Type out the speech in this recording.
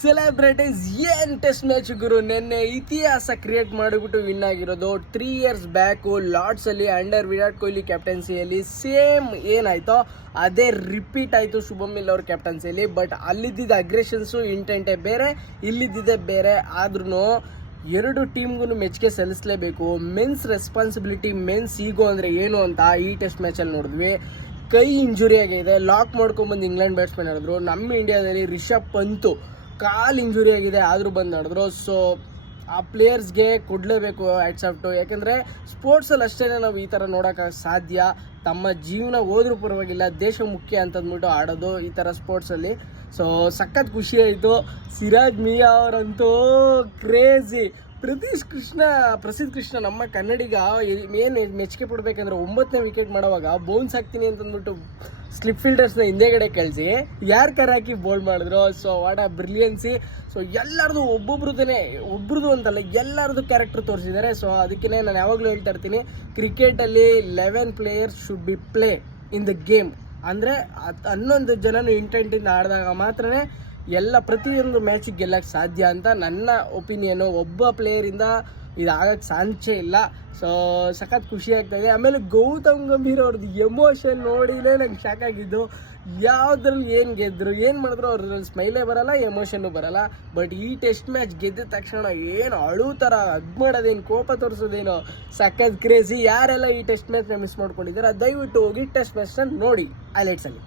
Celebrities ಏನ್ test match ಗುರು, ನಿನ್ನೆ ಇತಿಹಾಸ ಕ್ರಿಯೇಟ್ ಮಾಡಿಬಿಟ್ಟು ವಿನ್ ಆಗಿರೋದು. 3 years ಬ್ಯಾಕು ಲಾರ್ಡ್ಸ್ ಅಲ್ಲಿ ಅಂಡರ್ ವಿರಾಟ್ ಕೊಹ್ಲಿ ಕ್ಯಾಪ್ಟನ್ಸಿಯಲ್ಲಿ ಸೇಮ್ ಏನಾಯ್ತೋ ಅದೇ ರಿಪೀಟ್ ಆಯ್ತು ಶುಭಮ್ ಗಿಲ್ ಅವ್ರ ಕ್ಯಾಪ್ಟನ್ಸಿಯಲ್ಲಿ. ಬಟ್ ಅಲ್ಲಿದ್ದ ಅಗ್ರೆಷನ್ಸು ಇಂಟೆಂಟೇ ಬೇರೆ, ಇಲ್ಲಿದ್ದಿದ್ದೇ ಬೇರೆ. ಆದ್ರೂ ಎರಡು ಟೀಮ್ಗೂ ಮೆಚ್ಚುಗೆ ಸಲ್ಲಿಸಲೇಬೇಕು. ಮೆನ್ಸ್ ರೆಸ್ಪಾನ್ಸಿಬಿಲಿಟಿ, ಮೆನ್ಸ್ ಈಗೋ ಅಂದರೆ ಏನು ಅಂತ ಈ ಟೆಸ್ಟ್ ಮ್ಯಾಚಲ್ಲಿ ನೋಡಿದ್ವಿ. ಕೈ ಇಂಜುರಿ ಆಗಿದೆ, ಲಾಕ್ ಮಾಡ್ಕೊಂಡ್ಬಂದು ಇಂಗ್ಲೆಂಡ್ ಬ್ಯಾಟ್ಸ್ಮನ್ ಆಡಿದ್ರು. ನಮ್ಮ ಇಂಡಿಯಾದಲ್ಲಿ ರಿಷಬ್ ಪಂತ್ ಕಾಲು ಇಂಜುರಿ ಆಗಿದೆ, ಆದರೂ ಬಂದು ಆಡಿದ್ರು. ಸೊ ಆ ಪ್ಲೇಯರ್ಸ್ಗೆ ಕೊಡಲೇಬೇಕು ಹ್ಯಾಟ್ಸ್ ಆಫ್ ಟು. ಯಾಕೆಂದರೆ ಸ್ಪೋರ್ಟ್ಸಲ್ಲಿ ಅಷ್ಟೇ ನಾವು ಈ ಥರ ನೋಡೋಕ್ಕೆ ಸಾಧ್ಯ. ತಮ್ಮ ಜೀವನ ಹೋದ್ರೂ ಪರವಾಗಿಲ್ಲ, ದೇಶ ಮುಖ್ಯ ಅಂತಂದ್ಬಿಟ್ಟು ಆಡೋದು ಈ ಥರ ಸ್ಪೋರ್ಟ್ಸಲ್ಲಿ. ಸೊ ಸಖತ್ ಖುಷಿ ಆಯಿತು. ಸಿರಾಜ್ ಮಿಯಾ ಅವರಂತೂ ಕ್ರೇಜಿ. ಪ್ರಸಿದ್ಧ ಕೃಷ್ಣ ನಮ್ಮ ಕನ್ನಡಿಗ ಏನು ಮೆಚ್ಚುಗೆ ಪಡಬೇಕಂದ್ರೆ 9ನೇ ವಿಕೆಟ್ ಮಾಡೋವಾಗ ಬೌನ್ಸ್ ಹಾಕ್ತೀನಿ ಅಂತಂದ್ಬಿಟ್ಟು ಸ್ಲಿಪ್ ಫೀಲ್ಡರ್ಸ್ನ ಹಿಂದೆಗಡೆ ಕಳಿಸಿ ಯಾರು ಹಾಕಿ ಬೋಲ್ಡ್ ಮಾಡಿದ್ರು. ಸೊ ವಾಟ್ ಆ ಬ್ರಿಲಿಯನ್ಸಿ. ಸೊ ಎಲ್ಲರದು ಒಬ್ರದ್ದು ಅಂತಲ್ಲ, ಎಲ್ಲರದು ಕ್ಯಾರೆಕ್ಟರ್ ತೋರಿಸಿದ್ದಾರೆ. ಸೊ ಅದಕ್ಕೆ ನಾನು ಯಾವಾಗಲೂ ಹೇಳ್ತಾ ಇರ್ತೀನಿ, ಕ್ರಿಕೆಟಲ್ಲಿ 11 players should be play in the game. ಅಂದರೆ 11 ಜನನು ಇಂಟೆಂಟಿಂದ ಆಡಿದಾಗ ಮಾತ್ರನೇ ಪ್ರತಿಯೊಂದು ಮ್ಯಾಚಿಗೆ ಗೆಲ್ಲಕ್ಕೆ ಸಾಧ್ಯ ಅಂತ ನನ್ನ ಒಪಿನಿಯನು. ಒಬ್ಬ ಪ್ಲೇಯರಿಂದ ಇದಾಗಕ್ಕೆ ಸಾಧ್ಯ ಇಲ್ಲ. ಸೊ ಸಖತ್ ಖುಷಿ ಆಗ್ತಾಯಿದೆ. ಆಮೇಲೆ ಗೌತಮ್ ಗಂಭೀರ್ ಅವ್ರದ್ದು ಎಮೋಷನ್ ನೋಡಿನೇ ನಂಗೆ ಶಾಕ್ ಆಗಿದ್ದು. ಯಾವುದ್ರಲ್ಲಿ ಏನು ಗೆದ್ದರು, ಏನು ಮಾಡಿದ್ರು ಅವ್ರದ್ರಲ್ಲಿ ಸ್ಮೈಲೇ ಬರಲ್ಲ, ಎಮೋಷನ್ನು ಬರಲ್ಲ. ಬಟ್ ಈ ಟೆಸ್ಟ್ ಮ್ಯಾಚ್ ಗೆದ್ದ ತಕ್ಷಣ ಏನು ಅಳು ಥರ ಹಗ್ ಮಾಡೋದೇನು, ಕೋಪ ತೋರಿಸೋದೇನೋ ಸಖತ್ ಕ್ರೇಜಿ. ಯಾರೆಲ್ಲ ಈ ಟೆಸ್ಟ್ ಮ್ಯಾಚ್ನ ಮಿಸ್ ಮಾಡ್ಕೊಂಡಿದ್ದಾರೆ ದಯವಿಟ್ಟು ಹೋಗಿ ಟೆಸ್ಟ್ ಮ್ಯಾಚ್ನ ನೋಡಿ ಹೈಲೈಟ್ಸಲ್ಲಿ.